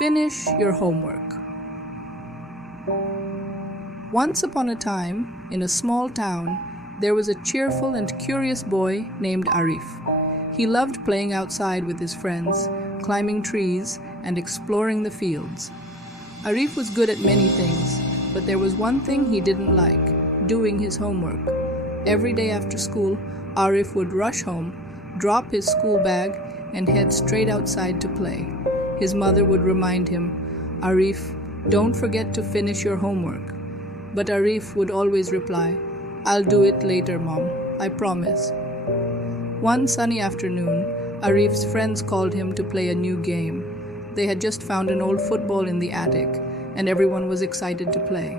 finish your homework. Once upon a time, in a small town, there was a cheerful and curious boy named Arif. He loved playing outside with his friends, climbing trees, and exploring the fields. Arif was good at many things, but there was one thing he didn't like: doing his homework. Every day after school, Arif would rush home, drop his school bag, and head straight outside to play. His mother would remind him, "Arif, don't forget to finish your homework." But Arif would always reply, "I'll do it later, Mom, I promise." One sunny afternoon, Arif's friends called him to play a new game. They had just found an old football in the attic, and everyone was excited to play.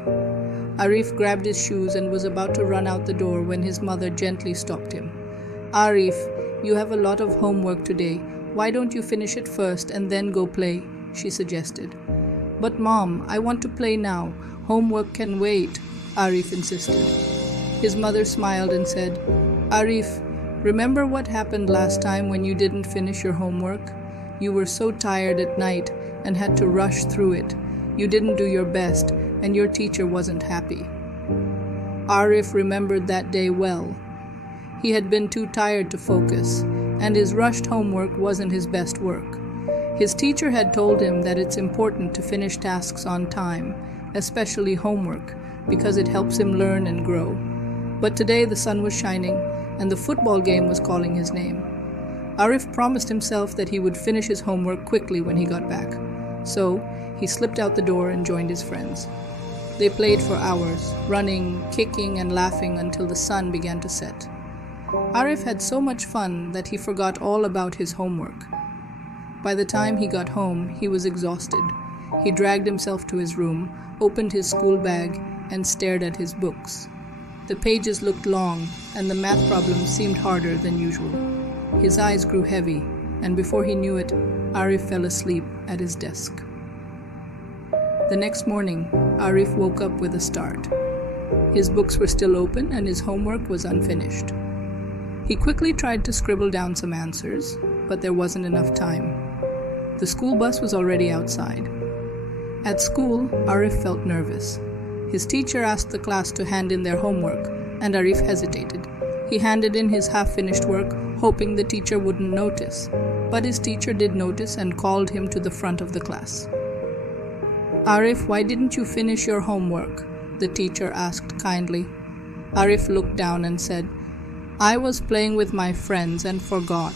Arif grabbed his shoes and was about to run out the door when his mother gently stopped him. "Arif, you have a lot of homework today. Why don't you finish it first and then go play?" she suggested. "But Mom, I want to play now. Homework can wait," Arif insisted. His mother smiled and said, "Arif, remember what happened last time when you didn't finish your homework? You were so tired at night and had to rush through it. You didn't do your best, and your teacher wasn't happy." Arif remembered that day well. He had been too tired to focus, and his rushed homework wasn't his best work. His teacher had told him that it's important to finish tasks on time, especially homework, because it helps him learn and grow. But today the sun was shining, and the football game was calling his name. Arif promised himself that he would finish his homework quickly when he got back. So he slipped out the door and joined his friends. They played for hours, running, kicking, and laughing until the sun began to set. Arif had so much fun that he forgot all about his homework. By the time he got home, he was exhausted. He dragged himself to his room, opened his school bag, and stared at his books. The pages looked long, and the math problems seemed harder than usual. His eyes grew heavy, and before he knew it, Arif fell asleep at his desk. The next morning, Arif woke up with a start. His books were still open, and his homework was unfinished. He quickly tried to scribble down some answers, but there wasn't enough time. The school bus was already outside. At school, Arif felt nervous. His teacher asked the class to hand in their homework, and Arif hesitated. He handed in his half-finished work, hoping the teacher wouldn't notice. But his teacher did notice and called him to the front of the class. "Arif, why didn't you finish your homework?" the teacher asked kindly. Arif looked down and said, "I was playing with my friends and forgot.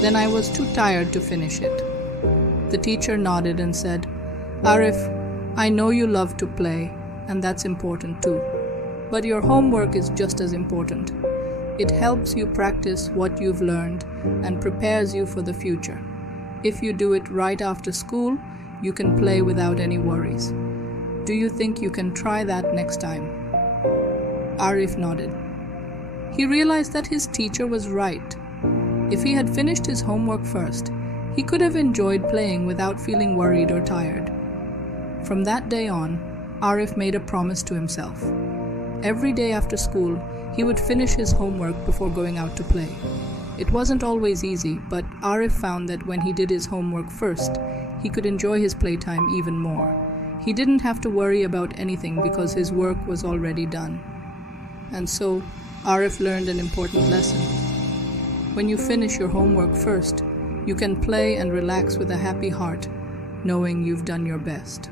Then I was too tired to finish it." The teacher nodded and said, "Arif, I know you love to play, and that's important too. But your homework is just as important. It helps you practice what you've learned and prepares you for the future. If you do it right after school, you can play without any worries. Do you think you can try that next time?" Arif nodded. He realized that his teacher was right. If he had finished his homework first, he could have enjoyed playing without feeling worried or tired. From that day on, Arif made a promise to himself. Every day after school, he would finish his homework before going out to play. It wasn't always easy, but Arif found that when he did his homework first, he could enjoy his playtime even more. He didn't have to worry about anything because his work was already done. And so, Arif learned an important lesson. When you finish your homework first, you can play and relax with a happy heart, knowing you've done your best.